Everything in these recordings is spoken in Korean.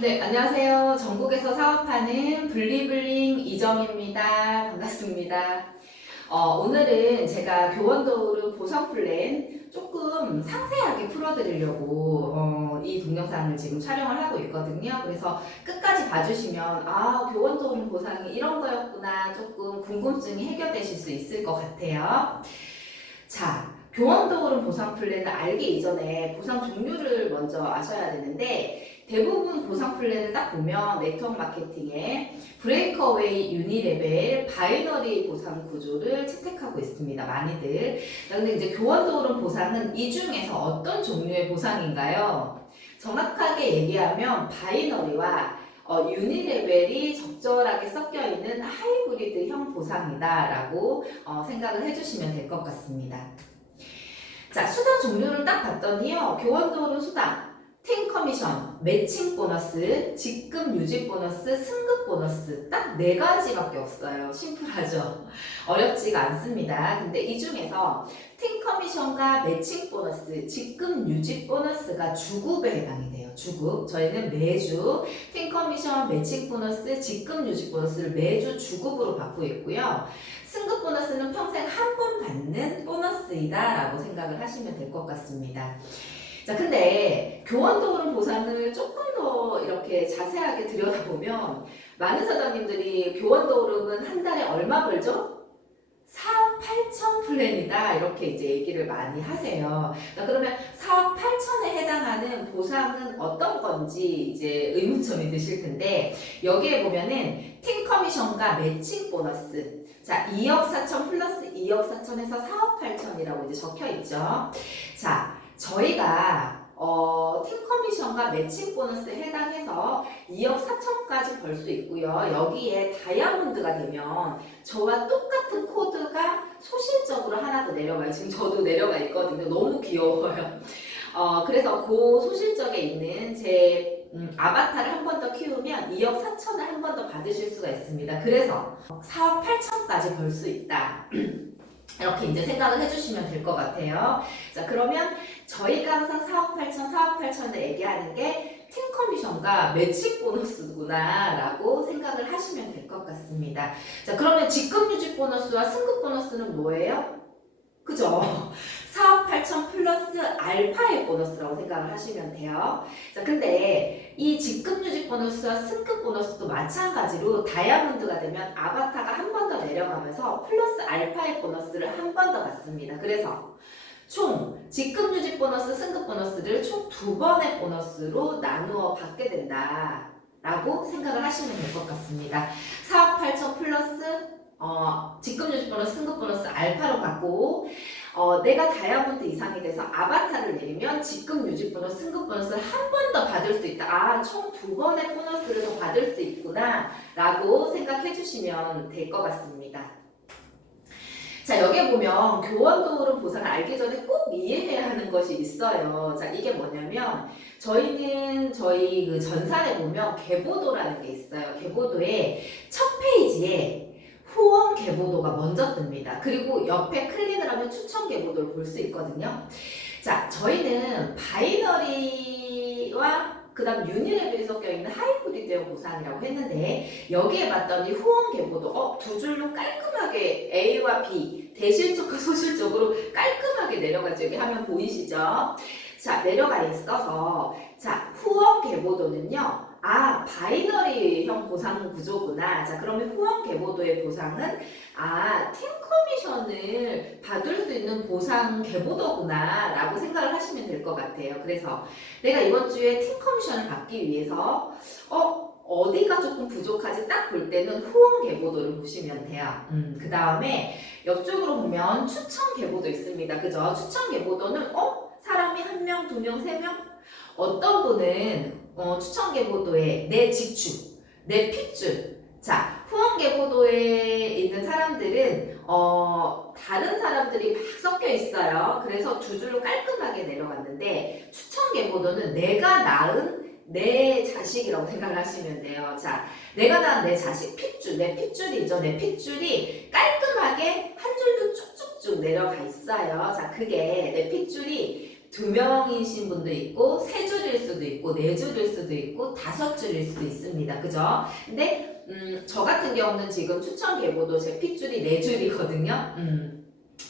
네, 안녕하세요. 전국에서 사업하는 블리블링 이정입니다. 반갑습니다. 오늘은 제가 교원도우르 보상 플랜 조금 상세하게 풀어드리려고 이 동영상을 지금 촬영을 하고 있거든요. 그래서 끝까지 봐주시면 교원도우르 보상이 이런 거였구나 조금 궁금증이 해결되실 수 있을 것 같아요. 자, 교원도우르 보상 플랜을 알기 이전에 보상 종류를 먼저 아셔야 되는데 대부분 보상 플랜을 딱 보면 네트워크 마케팅에 브레이크어웨이, 유니레벨, 바이너리 보상 구조를 채택하고 있습니다. 많이들. 근데 이제 교원도우르 보상은 이 중에서 어떤 종류의 보상인가요? 정확하게 얘기하면 바이너리와 유니레벨이 적절하게 섞여 있는 하이브리드형 보상이다라고 생각을 해주시면 될 것 같습니다. 자, 수당 종류를 딱 봤더니요. 교원도우르 수당, 팀 커미션, 매칭 보너스, 직급 유지 보너스, 승급 보너스 딱 4가지밖에 없어요. 심플하죠? 어렵지가 않습니다. 근데 이 중에서 팀 커미션과 매칭 보너스, 직급 유지 보너스가 주급에 해당이 돼요. 주급. 저희는 매주 팀 커미션, 매칭 보너스, 직급 유지 보너스를 매주 주급으로 받고 있고요. 승급 보너스는 평생 한 번 받는 보너스이다 라고 생각을 하시면 될 것 같습니다. 자, 근데 교원도우르 보상을 조금 더 이렇게 자세하게 들여다보면 많은 사장님들이 교원도우르는 한 달에 얼마 벌죠? 4억 8천 플랜이다 이렇게 이제 얘기를 많이 하세요. 자, 그러면 4억 8천에 해당하는 보상은 어떤 건지 이제 의문점이 드실 텐데 여기에 보면은 팀 커미션과 매칭 보너스 자 2억 4천 플러스 2억 4천에서 4억 8천이라고 이제 적혀 있죠. 자 저희가 팀 커미션과 매칭 보너스에 해당해서 2억 4천까지 벌 수 있고요. 여기에 다이아몬드가 되면 저와 똑같은 코드가 소실적으로 하나 더 내려가요. 지금 저도 내려가 있거든요. 너무 귀여워요. 그래서 그 소실적에 있는 제 아바타를 한 번 더 키우면 2억 4천을 한 번 더 받으실 수가 있습니다. 그래서 4억 8천까지 벌 수 있다. 이렇게 이제 생각을 해주시면 될 것 같아요. 자, 그러면 저희가 항상 4억 8천, 4억 8천을 얘기하는 게 팀 커미션과 매칭 보너스구나 라고 생각을 하시면 될 것 같습니다. 자, 그러면 직급 유지 보너스와 승급 보너스는 뭐예요? 그죠? 4억 8천 플러스 알파의 보너스라고 생각을 하시면 돼요. 자, 근데 이 직급 유지 보너스와 승급 보너스도 마찬가지로 다이아몬드가 되면 아바타가 한 번 더 내려가면서 플러스 알파의 보너스를 한 번 더 받습니다. 그래서 총 직급 유지 보너스, 승급 보너스를 총 2번의 보너스로 나누어 받게 된다 라고 생각을 하시면 될 것 같습니다. 4억 8천 플러스 직급 유지 보너스, 승급 보너스 알파로 받고 내가 다이아몬드 이상이 돼서 아바타를 내리면 직급 유지 보너스, 승급 보너스를 한 번 더 받을 수 있다. 총 2번의 보너스를 더 받을 수 있구나 라고 생각해 주시면 될 것 같습니다. 자, 여기에 보면 교원도우르 보상을 알기 전에 꼭 이해해야 하는 것이 있어요. 자, 이게 뭐냐면 저희는 저희 그 전산에 보면 개보도라는 게 있어요. 개보도의 첫 페이지에 후원 개보도가 먼저 뜹니다. 그리고 옆에 클릭을 하면 추천 개보도를 볼 수 있거든요. 자, 저희는 바이너리와 그 다음 유니레벨이 섞여있는 하이브리드형 보상이라고 했는데 여기에 봤더니 후원 개보도 두 줄로 깔끔하게 A와 B 대실적과 소실적으로 깔끔하게 내려가죠. 여기 화면 보이시죠? 자, 내려가 있어서 자 후원 개보도는요. 바이너리형 보상 구조구나. 자, 그러면 후원 개보도의 보상은 팀 커미션을 받을 수 있는 보상 개보도구나 라고 생각을 하시면 될 것 같아요. 그래서 내가 이번 주에 팀 커미션을 받기 위해서 어디가 조금 부족하지 딱 볼 때는 후원 개보도를 보시면 돼요. 그 다음에 옆쪽으로 보면 추천 개보도 있습니다. 그죠? 추천 개보도는 사람이 1명, 2명, 3명? 어떤 분은 추천 개보도에 내 지출, 내 핏줄. 자, 후원 개보도에 있는 사람들은 다른 사람들이 막 섞여 있어요. 그래서 두 줄로 깔끔하게 내려갔는데 추천 개보도는 내가 낳은 내 자식이라고 생각을 하시면 돼요. 자, 내가 낳은 내 자식, 핏줄, 내 핏줄이죠. 내 핏줄이 깔끔하게 한 줄로 쭉쭉쭉 쭉 내려가 있어요. 자, 그게 내 핏줄이 2명이신 분도 있고 3줄일 수도 있고 4줄일 수도 있고 5줄일 수도 있습니다. 그죠? 근데 저 같은 경우는 지금 추천 계보도 제 핏줄이 4줄이거든요.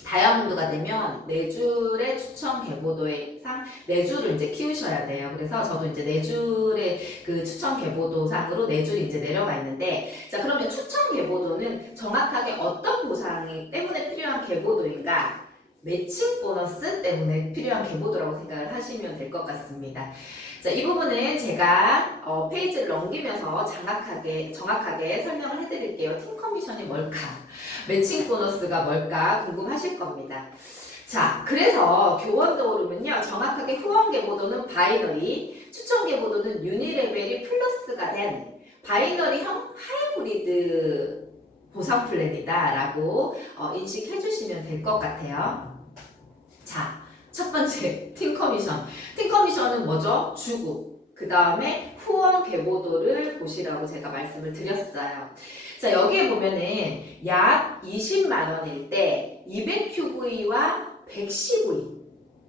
다이아몬드가 되면 4줄의 추천 계보도상 4줄을 이제 키우셔야 돼요. 그래서 저도 이제 4줄의 그 추천 계보도상으로 4줄이 이제 내려가 있는데, 자, 그러면 추천 계보도는 정확하게 어떤 보상이 때문에 필요한 계보도인가? 매칭 보너스 때문에 필요한 계보도라고 생각을 하시면 될 것 같습니다. 자, 이 부분은 제가 페이지를 넘기면서 정확하게 설명을 해드릴게요. 팀 커미션이 뭘까? 매칭 보너스가 뭘까? 궁금하실 겁니다. 자, 그래서 교원도 오르면요. 정확하게 후원 계보도는 바이너리, 추천 계보도는 유니레벨이 플러스가 된 바이너리형 하이브리드 보상 플랜이다 라고 인식해 주시면 될 것 같아요. 자, 첫 번째 팀 커미션. 팀 커미션은 뭐죠? 주고 그 다음에 후원 계보도를 보시라고 제가 말씀을 드렸어요. 자, 여기에 보면은 약 20만 원일 때 200QV와 110V.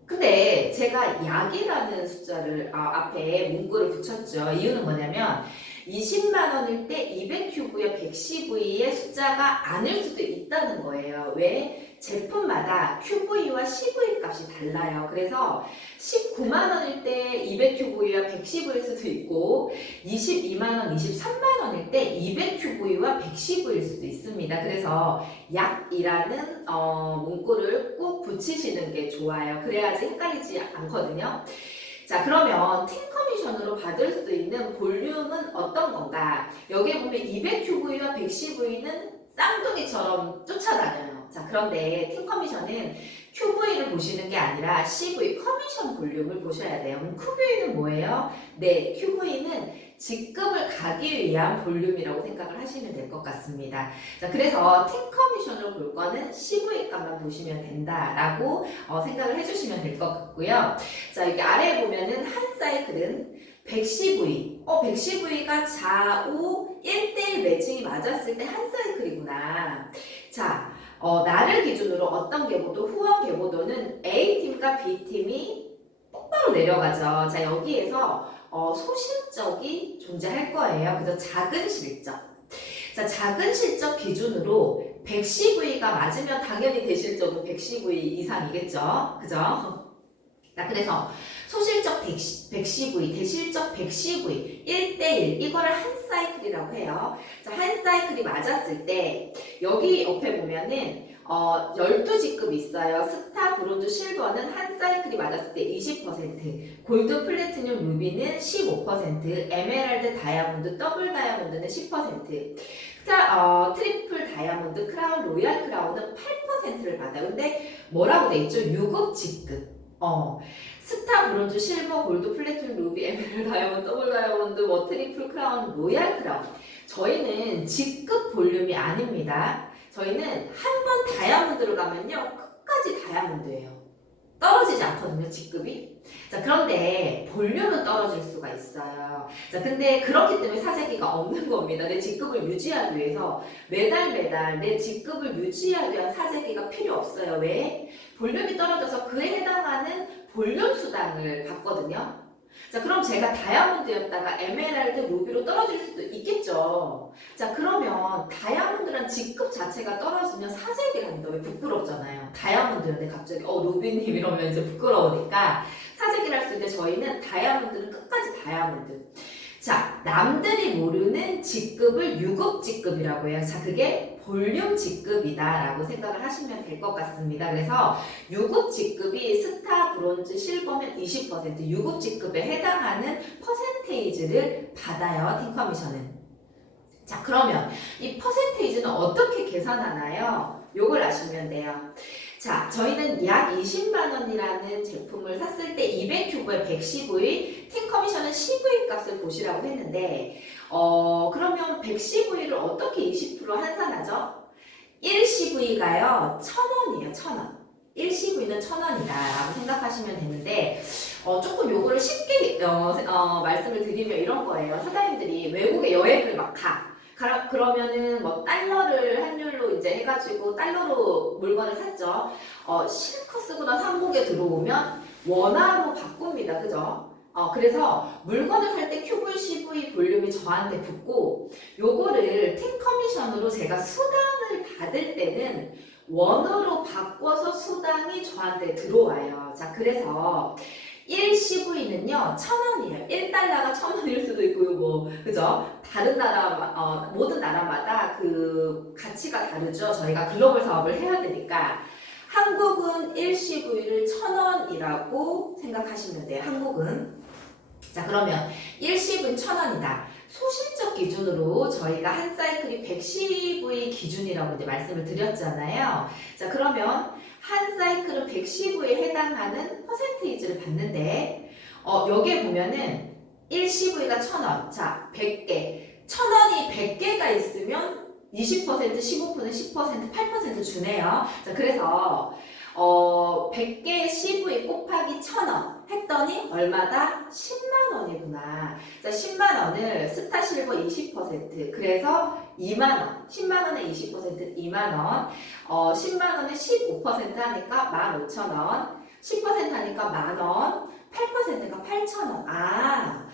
근데 제가 약이라는 숫자를 앞에 문구를 붙였죠. 이유는 뭐냐면 20만 원일 때 200QV와 110V의 숫자가 아닐 수도 있다는 거예요. 왜? 제품마다 QV와 CV 값이 달라요. 그래서 19만 원일 때 200QV와 110V일 수도 있고 22만 원, 23만 원일 때 200QV와 110V일 수도 있습니다. 그래서 약이라는 문구를 꼭 붙이시는 게 좋아요. 그래야지 헷갈리지 않거든요. 자, 그러면 팀 커미션으로 받을 수 있는 볼륨은 어떤 건가? 여기에 보면 200QV와 110V는 쌍둥이처럼 쫓아다녀요. 자, 그런데 팀 커미션은 QV를 보시는 게 아니라 CV, 커미션 볼륨을 보셔야 돼요. 그럼 QV는 뭐예요? 네, QV는 직급을 가기 위한 볼륨이라고 생각을 하시면 될 것 같습니다. 자, 그래서 팀 커미션으로 볼 거는 CV 값만 보시면 된다라고 생각을 해주시면 될 것 같고요. 자, 여기 아래에 보면은 한 사이클은 110V. 110V가 좌우 1대1 매칭이 맞았을 때 한 사이클이구나. 자, 나를 기준으로 어떤 계보도, 후원 계보도는 A팀과 B팀이 똑바로 내려가죠. 자, 여기에서 소실적이 존재할 거예요. 그죠? 작은 실적. 자, 작은 실적 기준으로 110V가 맞으면 당연히 대실적은 110V 이상이겠죠. 그죠? 자, 그래서 소실적 110V, 대실적 110V, 1대1 이거를 한 사이클이라고 해요. 자, 한 사이클이 맞았을 때 여기 옆에 보면은 12직급이 있어요. 스타, 브론즈, 실버는 한 사이클이 맞았을 때 20%, 골드, 플래티늄, 루비는 15%, 에메랄드, 다이아몬드, 더블 다이아몬드는 10%, 트리플 다이아몬드, 크라운, 로얄 크라운은 8%를 받아요. 근데 뭐라고 돼 있죠? 6급 직급. 스타, 브론즈, 실버, 골드, 플래티늄, 루비, 에메랄드, 다이아몬드, 더블 다이아몬드, 트리플 크라운, 로얄 크라운. 저희는 직급 볼륨이 아닙니다. 저희는 한 번 다이아몬드로 가면요, 끝까지 다이아몬드예요. 떨어지지 않거든요, 직급이. 자, 그런데 볼륨은 떨어질 수가 있어요. 자, 근데 그렇기 때문에 사재기가 없는 겁니다. 내 직급을 유지하기 위해서 매달 내 직급을 유지하기 위한 사재기가 필요 없어요. 왜? 볼륨이 떨어져서 그에 해당하는 볼륨 수당을 받거든요. 자, 그럼 제가 다이아몬드였다가 에메랄드, 루비로 떨어질 수도 있겠죠. 자, 그러면 다이아몬드란 직급 자체가 떨어지면 사재기를 합니다. 왜? 부끄럽잖아요. 다이아몬드였는데 갑자기 루비님 이러면 이제 부끄러우니까 사재기를 할 수 있는데 저희는 다이아몬드는 끝까지 다이아몬드. 자, 남들이 모르는 직급을 유급 직급이라고 해요. 자, 그게 볼륨 직급이다라고 생각을 하시면 될 것 같습니다. 그래서 유급 직급이 스타, 브론즈, 실버면 20%, 유급 직급에 해당하는 퍼센테이지를 받아요. 팀 커미션은. 자, 그러면 이 퍼센테이지는 어떻게 계산하나요? 요걸 아시면 돼요. 자, 저희는 약 20만 원이라는 제품을 샀을 때 200큐브에 110V, 팀 커미션은 10V 값을 보시라고 했는데 그러면 110V를 어떻게 20% 환산하죠? 1CV가요 1,000원이에요. 1,000원. 1CV는 1,000원이다 라고 생각하시면 되는데 조금 요거를 쉽게 말씀을 드리면 이런 거예요. 사장님들이 외국에 여행을 막 가. 그러면은 뭐 달러를 환율로 이제 해가지고 달러로 물건을 샀죠. 실컷 쓰고 나서 한국에 들어오면 원화로 바꿉니다. 그죠? 그래서 물건을 살 때 QVCV 볼륨이 저한테 붙고 요거를 팀 커미션으로 제가 수당을 받을 때는 원으로 바꿔서 수당이 저한테 들어와요. 자, 그래서 1CV는요, 1,000원이에요. 1달러가 1,000원일 수도 있고요, 뭐, 그죠? 다른 나라, 모든 나라마다 그 가치가 다르죠. 저희가 글로벌 사업을 해야 되니까. 한국은 1CV를 1,000원이라고 생각하시면 돼요, 한국은. 자, 그러면 1CV는 1,000원이다. 소실적 기준으로 저희가 한 사이클이 110V 기준이라고 이제 말씀을 드렸잖아요. 자, 그러면 한 사이클은 110V에 해당하는 퍼센테이지를 받는데, 여기에 보면은 1CV가 1,000원. 자, 100개. 1,000원이 100개가 있으면 20%, 15%, 10%, 8% 주네요. 자, 그래서 100개 CV 곱하기 1,000원 했더니 얼마다? 10만 원이구나. 자, 10만 원을 스타실버 20%, 그래서 2만 원. 10만 원에 20% 2만 원. 10만 원에 15% 하니까 15,000원. 10% 하니까 만 원. 8%가 8,000원.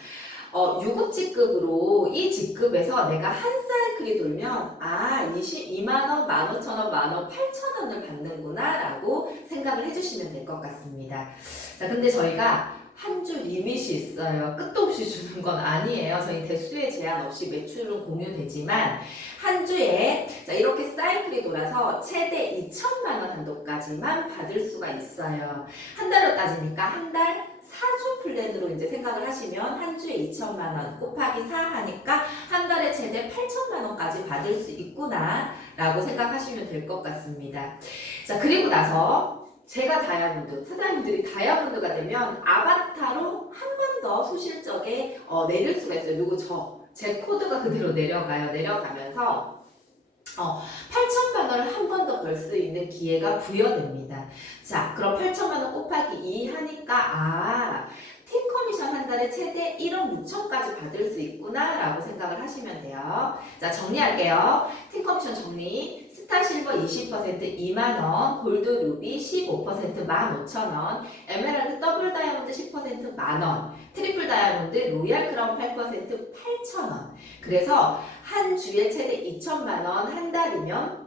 유급 직급으로 이 직급에서 내가 한 사이클이 돌면 2만원, 15,000원, 만원, 8,000원을 받는구나 라고 생각을 해주시면 될 것 같습니다. 자, 근데 저희가 한 주 리밋이 있어요. 끝도 없이 주는 건 아니에요. 저희 대수의 제한 없이 매출은 공유되지만 한 주에 자, 이렇게 사이클이 돌아서 최대 2천만 원 한도까지만 받을 수가 있어요. 한 달로 따지니까 한 달 4주 플랜으로 이제 생각을 하시면 한 주에 2천만 원 곱하기 4 하니까 한 달에 최대 8천만 원까지 받을 수 있구나 라고 생각하시면 될 것 같습니다. 자, 그리고 나서 제가 다이아몬드, 사장님들이 다이아몬드가 되면 아바타로 한 번 더 소실적에 내릴 수가 있어요. 누구? 제 코드가 그대로 내려가요. 내려가면서 8천만 원을 한 번 더 벌 수 있는 기회가 부여됩니다. 자, 그럼 8천만 원 곱하기 2 하니까 팀 커미션 한 달에 최대 1억 6천까지 받을 수 있구나 라고 생각을 하시면 돼요. 자, 정리할게요. 팀 커미션 정리. 스타 실버 20% 2만원, 골드 루비 15% 15,000원, 에메랄드 더블 다이아몬드 10% 만원, 트리플 다이아몬드 로얄 크라운 8% 8,000원. 그래서 한 주에 최대 2천만 원, 한 달이면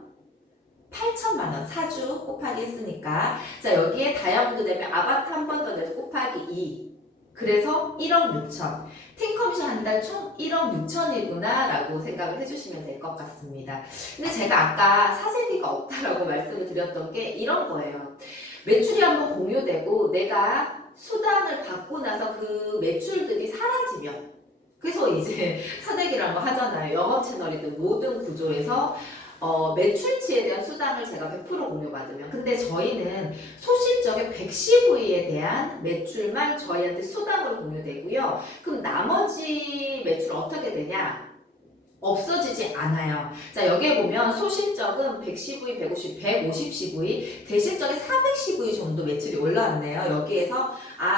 8천만 원, 4주 곱하기 했으니까. 자, 여기에 다이아몬드 되면 아바타 한 번 더 내서 곱하기 2. 그래서 1억 6천. 팀 커미션 한 달 총 1억 6천이구나 라고 생각을 해주시면 될 것 같습니다. 근데 제가 아까 사재기가 없다라고 말씀을 드렸던 게 이런 거예요. 매출이 한번 공유되고 내가 수당을 받고 나서 그 매출들이 사라지면, 그래서 이제 사재기라는 거 하잖아요. 영업 채널이든 모든 구조에서 매출치에 대한 수당을 제가 100% 공유받으면, 근데 저희는 소실적인 110V에 대한 매출만 저희한테 수당으로 공유되고요. 그럼 나머지 매출 어떻게 되냐? 없어지지 않아요. 자, 여기에 보면 소실적은 110V, 150, 150CV, 대실적이 410V 정도 매출이 올라왔네요. 여기에서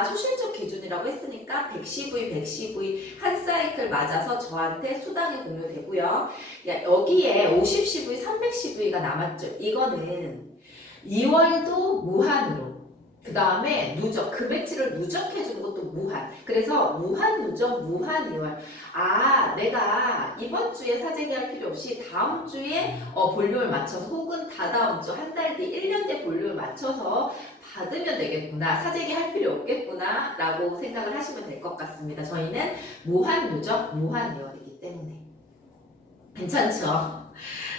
소실적 기준이라고 했으니까 110V, 110V 한 사이클 맞아서 저한테 수당이 공유되고요. 여기에 50CV, 310V가 남았죠. 이거는 2월도 무한으로, 그 다음에 누적, 금액치를 누적해주는 것도 무한. 그래서 무한 누적, 무한 2월. 내가 이번 주에 사재기 할 필요 없이 다음 주에 볼륨을 맞춰서, 혹은 다다음 주, 한 달 뒤, 1년 뒤 볼륨을 맞춰서 받으면 되겠구나. 사재기 할 필요 없겠구나 라고 생각을 하시면 될 것 같습니다. 저희는 무한 누적, 무한 2월이기 때문에. 괜찮죠?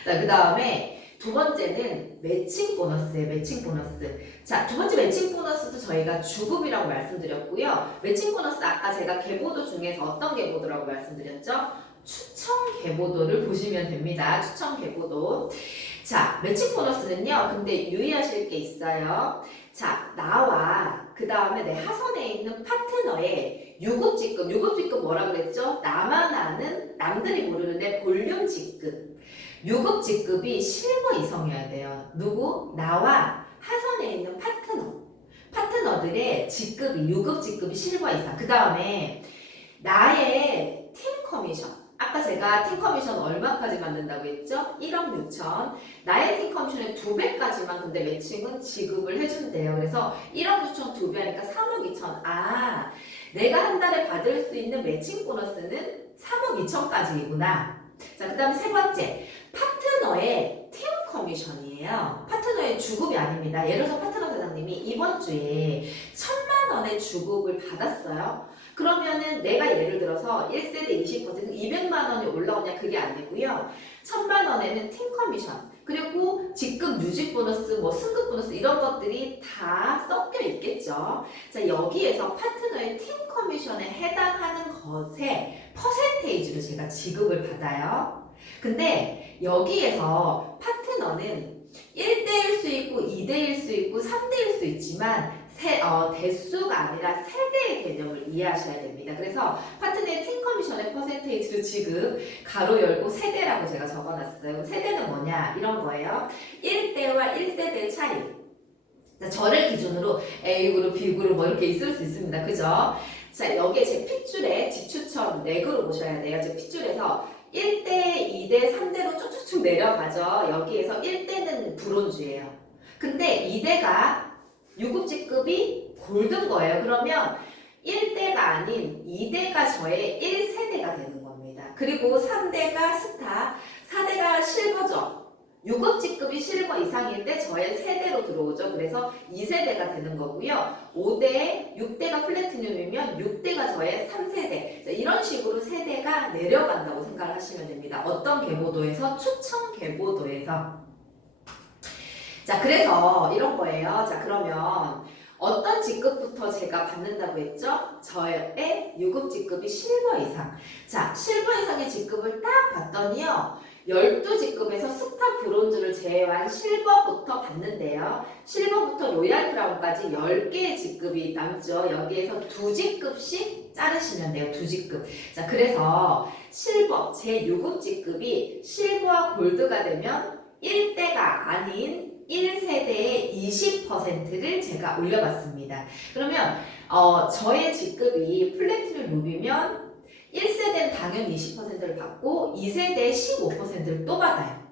자, 그 다음에 두 번째는 매칭 보너스예요. 매칭 보너스. 자, 두 번째 매칭 보너스도 저희가 주급이라고 말씀드렸고요. 매칭 보너스 아까 제가 계보도 중에서 어떤 계보도라고 말씀드렸죠? 추천 계보도를 보시면 됩니다. 추천 계보도. 자, 매칭 보너스는요. 근데 유의하실 게 있어요. 자, 나와 그 다음에 내 하선에 있는 파트너의 유급 직급. 유급 직급 뭐라 그랬죠? 나만 아는, 남들이 모르는 내 볼륨 직급. 유급 직급이 실버 이성이어야 돼요. 누구? 나와 하선에 있는 파트너들의 직급이, 유급 직급이 실버 이상. 그 다음에 나의 팀 커미션. 아까 제가 팀 커미션 얼마까지 받는다고 했죠? 1억 6천. 나의 팀 커미션의 2배까지만 근데 매칭은 지급을 해준대요. 그래서 1억 6천 2배 하니까 3억 2천. 아, 내가 한 달에 받을 수 있는 매칭 보너스는 3억 2천까지이구나. 자, 그 다음에 세 번째. 파트너의 팀 커미션이에요. 파트너의 주급이 아닙니다. 예를 들어서 파트너 사장님이 이번 주에 1,000만 원의 주급을 받았어요. 그러면은 내가 예를 들어서 1세대 20% 200만 원이 올라오냐 그게 아니고요. 1,000만 원에는 팀 커미션 그리고 직급 유지 보너스 뭐 승급 보너스 이런 것들이 다 섞여 있겠죠. 자, 여기에서 파트너의 팀 커미션에 해당하는 것에 퍼센테이지로 제가 지급을 받아요. 근데 여기에서 파트너는 1대일 수 있고 2대일 수 있고 3대일 수 있지만 대수가 아니라 세대의 개념을 이해하셔야 됩니다. 그래서 파트너의 팀 커미션의 퍼센테이지로 지금 가로 열고 세대라고 제가 적어놨어요. 세대는 뭐냐 이런 거예요. 1대와 1세대의 차이. 저를 기준으로 A그룹, B그룹 뭐 이렇게 있을 수 있습니다. 그죠? 자, 여기에 제 핏줄에 지추천 넥으로 보셔야 돼요. 제 핏줄에서 1대, 2대, 3대로 쭉쭉쭉 내려가죠. 여기에서 1대는 브론즈예요. 근데 2대가 유급직급이 골든 거예요. 그러면 1대가 아닌 2대가 저의 1세대가 되는 겁니다. 그리고 3대가 스타, 4대가 실버죠. 유급직급이 실버 이상일 때 저의 세대로 들어오죠. 그래서 2세대가 되는 거고요. 5대, 6대가 플래티늄이면 6대가 저의 3세대. 이런 식으로 세대가 내려간다고 생각을 하시면 됩니다. 어떤 계보도에서? 추천 계보도에서. 자, 그래서 이런 거예요. 자, 그러면 어떤 직급부터 제가 받는다고 했죠? 저의 유급 직급이 실버 이상. 자, 실버 이상의 직급을 딱 봤더니요. 12직급에서 스타 브론즈를 제외한 실버부터 받는데요. 실버부터 로얄 크라운까지 10개의 직급이 남죠. 여기에서 2직급씩 자르시면 돼요. 2직급. 자, 그래서 실버, 제 유급 직급이 실버와 골드가 되면 1대가 아닌 1세대의 20%를 제가 올려봤습니다. 그러면 저의 직급이 플래티늄 루비면 1세대는 당연히 20%를 받고 2세대에 15%를 또 받아요.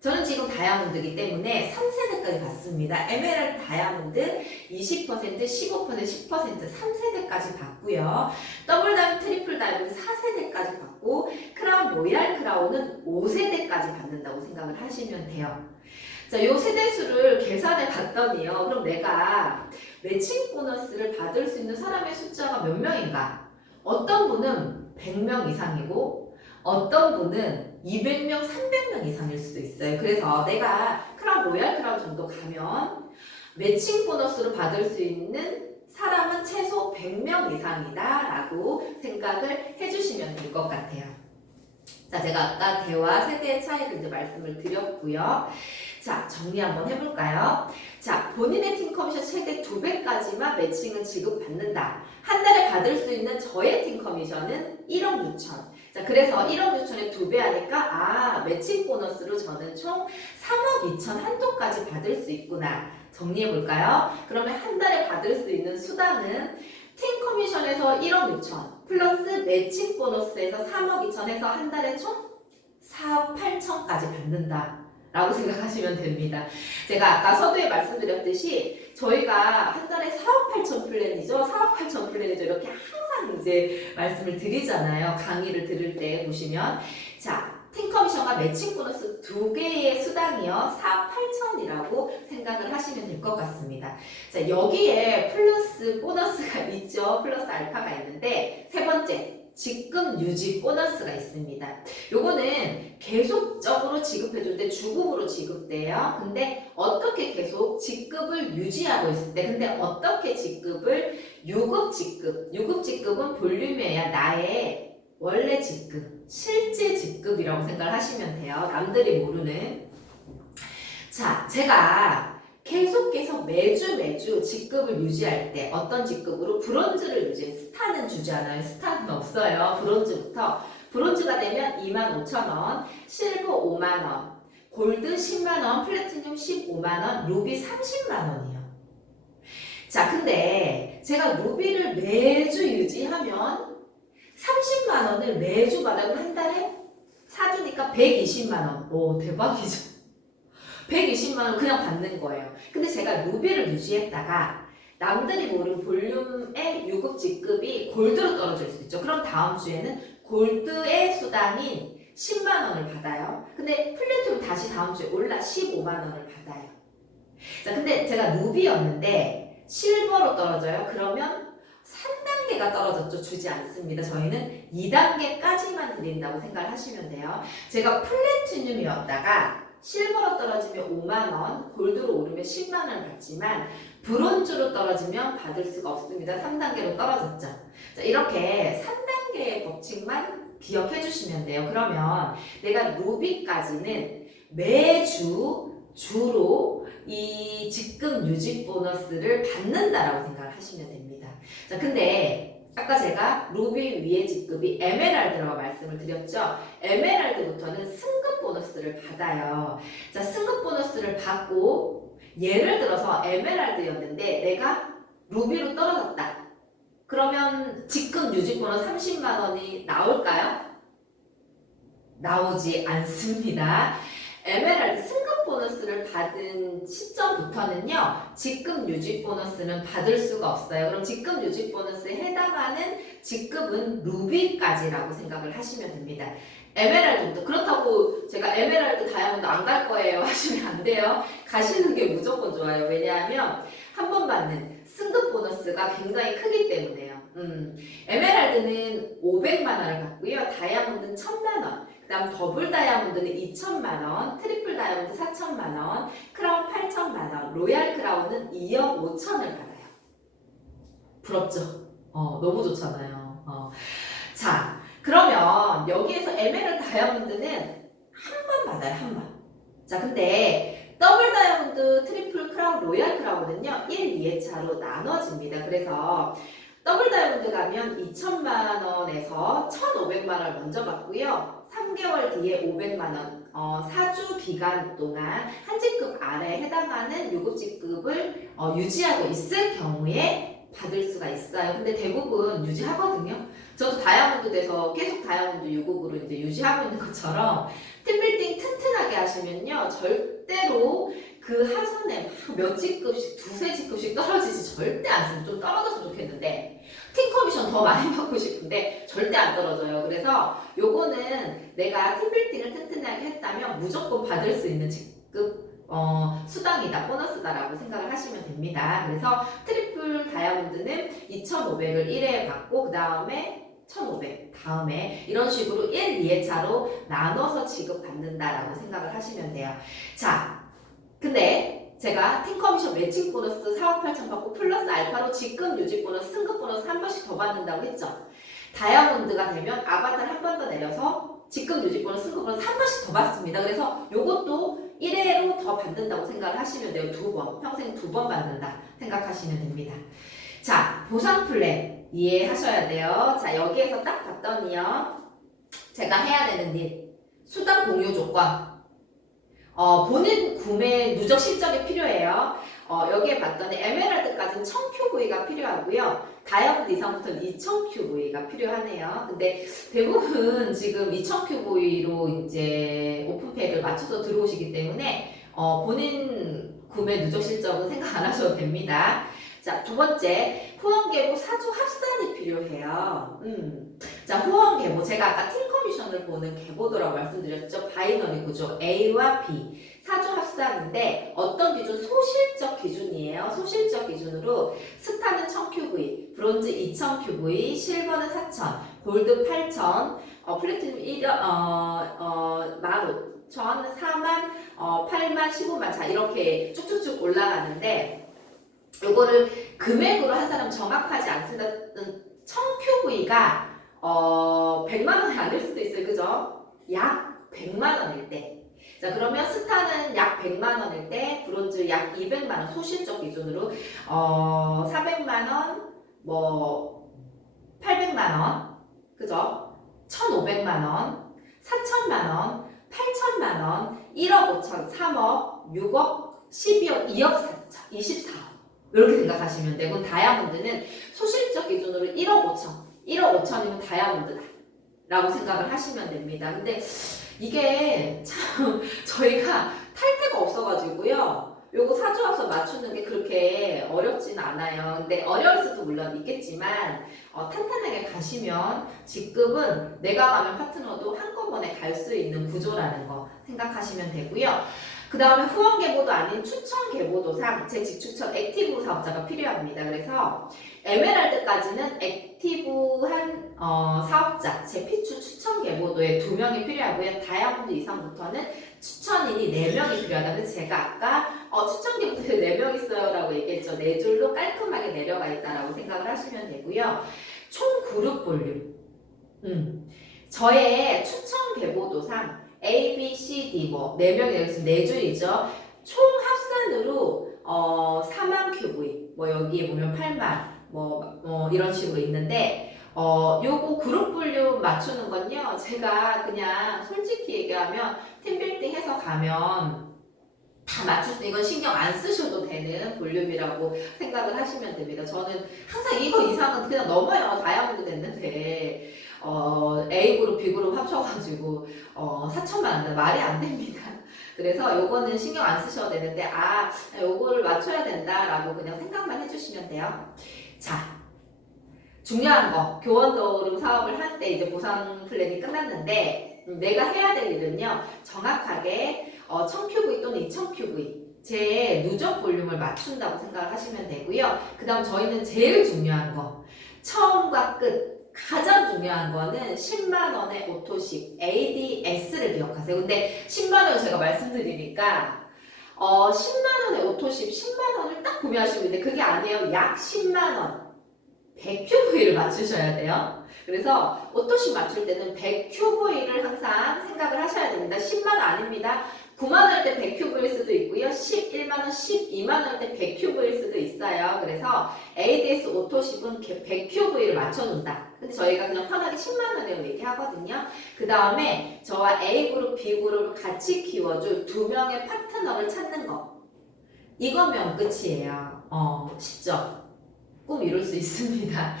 저는 지금 다이아몬드이기 때문에 3세대까지 받습니다. 에메랄드 다이아몬드 20%, 15%, 10%, 3세대까지 받고요. 더블 다이아몬드, 트리플 다이아몬드 4세대까지 받고 크라운, 로얄 크라운은 5세대까지 받는다고 생각을 하시면 돼요. 자, 요 세대수를 계산해 봤더니요. 그럼 내가 매칭 보너스를 받을 수 있는 사람의 숫자가 몇 명인가? 어떤 분은 100명 이상이고 어떤 분은 200명, 300명 이상일 수도 있어요. 그래서 내가 크라운, 로얄 크라운 정도 가면 매칭 보너스를 받을 수 있는 사람은 최소 100명 이상이다 라고 생각을 해주시면 될 것 같아요. 자, 제가 아까 대와 세대의 차이를 이제 말씀을 드렸고요. 자, 정리 한번 해볼까요? 자, 본인의 팀 커미션 최대 2배까지만 매칭은 지급받는다. 한 달에 받을 수 있는 저의 팀 커미션은 1억 6천. 자, 그래서 1억 6천에 2배 하니까 매칭 보너스로 저는 총 3억 2천 한도까지 받을 수 있구나. 정리해볼까요? 그러면 한 달에 받을 수 있는 수당은 팀 커미션에서 1억 6천 플러스 매칭 보너스에서 3억 2천 해서 한 달에 총 4억 8천까지 받는다 라고 생각하시면 됩니다. 제가 아까 서두에 말씀드렸듯이 저희가 한 달에 4억 8천 플랜이죠. 4억 8천 플랜이죠. 이렇게 항상 이제 말씀을 드리잖아요. 강의를 들을 때 보시면. 자, 팀 커미션과 매칭 보너스 2개의 수당이요. 4억 8천이라고 생각을 하시면 될 것 같습니다. 자, 여기에 플러스 보너스가 있죠. 플러스 알파가 있는데 세 번째. 직급 유지 보너스가 있습니다. 요거는 계속적으로 지급해줄 때 주급으로 지급돼요. 근데 어떻게 계속 직급을 유지하고 있을 때 근데 어떻게 직급을 유급 직급은 볼륨이어야 나의 원래 직급, 실제 직급이라고 생각을 하시면 돼요. 남들이 모르는. 자, 제가 계속해서 매주 직급을 유지할 때 어떤 직급으로 브론즈를 유지해 스타는 주지 않아요. 스타는 없어요. 브론즈가 되면 25,000원, 실버 5만원, 골드 10만원, 플래티늄 15만원, 루비 30만원이에요. 자, 근데 제가 루비를 매주 유지하면 30만 원을 매주 받아. 그럼 한 달에 사주니까 120만 원. 오, 대박이죠. 120만 원 그냥 받는 거예요. 근데 제가 루비를 유지했다가 남들이 모르는 볼륨의 유급 직급이 골드로 떨어질 수 있죠. 그럼 다음 주에는 골드의 수당인 10만 원을 받아요. 근데 플래티넘 다시 다음 주에 올라 15만 원을 받아요. 자, 근데 제가 루비였는데 실버로 떨어져요. 그러면 3단계가 떨어졌죠. 주지 않습니다. 저희는 2단계까지만 드린다고 생각을 하시면 돼요. 제가 플래티늄이었다가 실버로 떨어지면 5만원, 골드로 오르면 10만원을 받지만 브론즈로 떨어지면 받을 수가 없습니다. 3단계로 떨어졌죠. 자, 이렇게 3단계의 법칙만 기억해 주시면 돼요. 그러면 내가 루비까지는 매주 주로 이 직급 유지 보너스를 받는다라고 생각을 하시면 됩니다. 자, 근데 아까 제가 루비 위의 직급이 에메랄드라고 말씀을 드렸죠. 에메랄드부터는 승급 보너스를 받아요. 자, 승급 보너스를 받고 예를 들어서 에메랄드였는데 내가 루비로 떨어졌다. 그러면 직급 유지 보너스 30만 원이 나올까요? 나오지 않습니다. 에메랄드 승급 보너스를 받은 시점부터는요, 직급 유지 보너스는 받을 수가 없어요. 그럼 직급 유지 보너스에 해당하는 직급은 루비까지라고 생각을 하시면 됩니다. 에메랄드부터. 그렇다고 제가 에메랄드 다이아몬드 안 갈 거예요 하시면 안 돼요. 가시는 게 무조건 좋아요. 왜냐하면 한 번 받는 승급 보너스가 굉장히 크기 때문에요. 에메랄드는 500만 원을 받고요. 다이아몬드는 1000만 원. 그 다음 더블 다이아몬드는 2천만 원, 트리플 다이아몬드 4천만 원, 크라운 8천만 원, 로얄 크라운은 2억 5천을 받아요. 부럽죠? 너무 좋잖아요. 자, 그러면 여기에서 에메랄드 다이아몬드는 한 번 받아요, 한 번. 자, 근데 더블 다이아몬드, 트리플 크라운, 로얄 크라운은요, 1, 2회차로 나눠집니다. 그래서 더블 다이아몬드 가면 2천만 원에서 1,500만 원을 먼저 받고요. 3개월 뒤에 500만 원, 4주 기간 동안 한 직급 아래에 해당하는 유급 직급을 유지하고 있을 경우에 받을 수가 있어요. 근데 대부분 유지하거든요. 저도 다이아몬드 돼서 계속 다이아몬드 유급으로 이제 유지하고 있는 것처럼 팀빌딩 튼튼하게 하시면요. 절대로 그 하선에 몇 직급씩, 두세 직급씩 떨어지지 절대 않습니다. 좀 떨어졌으면 좋겠는데 팀 커미션 더 많이 받고 싶은데 절대 안 떨어져요. 그래서 요거는 내가 팀빌딩을 튼튼하게 했다면 무조건 받을 수 있는 직급 수당이다, 보너스다라고 생각을 하시면 됩니다. 그래서 트리플 다이아몬드는 2,500을 1회에 받고 그 다음에 1,500 다음에 이런 식으로 1, 2회차로 나눠서 지급받는다라고 생각을 하시면 돼요. 자, 근데 제가 팀 커미션 매칭 보너스 4억 8천 받고 플러스 알파로 직급 유지 보너스, 승급 보너스 한 번씩 더 받는다고 했죠. 다이아몬드가 되면 아바타를 한 번 더 내려서 직급 유지 보너스, 승급 보너스 한 번씩 더 받습니다. 그래서 요것도 1회로 더 받는다고 생각을 하시면 돼요. 2번, 평생 2번 받는다 생각하시면 됩니다. 자, 보상 플랜 이해하셔야 돼요. 자, 여기에서 딱 봤더니요, 제가 해야 되는 일, 수당 공유 조건, 본인 구매 누적 실적이 필요해요. 여기에 봤더니 에메랄드까지는 1000QV가 필요하고요. 다이아몬드 이상부터는 2000QV가 필요하네요. 근데 대부분 지금 2000QV로 이제 오픈팩을 맞춰서 들어오시기 때문에 본인 구매 누적 실적은 생각 안 하셔도 됩니다. 자, 두 번째, 후원계보 사주 합산이 필요해요. 자, 후원계보. 제가 아까 팀 커미션을 보는 계보도라고 말씀드렸죠. 바이너리 구조 A와 B. 사주 합산인데 어떤 기준? 소실적 기준이에요. 소실적 기준으로 스타는 1000QV, 브론즈 2000QV, 실버는 4000, 골드 8000, 플래티넘 15,000, 4만, 8만, 15만. 자, 이렇게 쭉쭉쭉 올라가는데 요거를 금액으로 한 사람 정확하지 않습니다. 1000QV가 100만 원이 아닐 수도 있어요. 그죠? 약 100만 원일 때. 자, 그러면 스타는 약 100만 원일 때, 브론즈 약 200만 원, 소실적 기준으로 400만 원, 800만 원, 그죠? 1,500만 원, 4천만 원, 8천만 원, 1억 5천, 3억, 6억, 12억, 2억 4천, 24억. 이렇게 생각하시면 되고, 다이아몬드는 소실적 기준으로 1억 5천, 1억 5천이면 다이아몬드다 라고 생각을 하시면 됩니다. 근데 이게 참 저희가 탈 데가 없어가지고요. 요거 사주합서 맞추는 게 그렇게 어렵진 않아요. 근데 어려울 수도 물론 있겠지만 탄탄하게 가시면 직급은 내가 가면 파트너도 한꺼번에 갈 수 있는 구조라는 거 생각하시면 되고요. 그 다음에 후원 계보도 아닌 추천 계보도상 제 직추천 액티브 사업자가 필요합니다. 그래서 에메랄드까지는 액티브한 사업자, 제 피추 추천 계보도에 2명이 필요하고요. 다이아몬드 이상부터는 추천인이 4명이 필요하다. 그래서 제가 아까 추천 계보도에 4명 있어요 라고 얘기했죠. 4줄로 깔끔하게 내려가 있다라고 생각을 하시면 되고요. 총 그룹 볼륨. 저의 추천 계보도상 A, B, C, D 뭐 4명이 여기 있으면 4줄이죠. 총 합산으로 4만 QV 뭐 여기에 보면 8만 뭐 이런 식으로 있는데 요거 그룹 볼륨 맞추는 건요. 제가 그냥 솔직히 얘기하면 팀빌딩 해서 가면 다 맞출 수, 이건 신경 안 쓰셔도 되는 볼륨이라고 생각을 하시면 됩니다. 저는 항상 이거 이상은 그냥 넘어요. 다이아몬드 됐는데 A그룹, B그룹 합쳐가지고 4천만 원, 말이 안 됩니다. 그래서 요거는 신경 안 쓰셔도 되는데 요거를 맞춰야 된다라고 그냥 생각만 해주시면 돼요. 자, 중요한 거, 교원도룸 사업을 할 때 이제 보상 플랜이 끝났는데 내가 해야 될 일은요, 정확하게 1000QV 또는 2000QV 제 누적 볼륨을 맞춘다고 생각을 하시면 되고요. 그 다음 저희는 제일 중요한 거, 처음과 끝 가장 중요한 거는 10만원의 오토식 ADS를 기억하세요. 근데 10만원 제가 말씀드리니까 10만원의 오토식 10만원을 딱 구매하시면 되는데 그게 아니에요. 약 10만원 100QV를 맞추셔야 돼요. 그래서 오토식 맞출 때는 100QV를 항상 생각을 하셔야 됩니다. 10만원 아닙니다. 9만원일 때 100QV일 수도 있고요. 11만원, 12만원일 때 100QV일 수도 있어요. 그래서 ADS 오토식은 100QV를 맞춰준다. 근데 저희가 그냥 편하게 10만원이라고 얘기하거든요. 그 다음에 저와 A그룹, B그룹을 같이 키워줄 2명의 파트너를 찾는 거. 이거면 끝이에요. 쉽죠? 꿈 이룰 수 있습니다.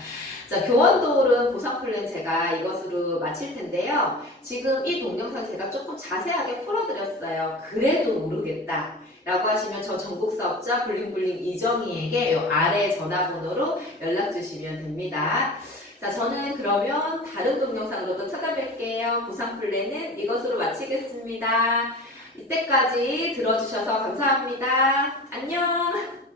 자, 교원도룸 보상 플랜 제가 이것으로 마칠 텐데요. 지금 이 동영상 제가 조금 자세하게 풀어드렸어요. 그래도 모르겠다 라고 하시면 저 전국 사업자 블링블링 이정희에게 이 아래 전화번호로 연락 주시면 됩니다. 자, 저는 그러면 다른 동영상으로 또 찾아뵐게요. 보상 플랜은 이것으로 마치겠습니다. 이때까지 들어주셔서 감사합니다. 안녕!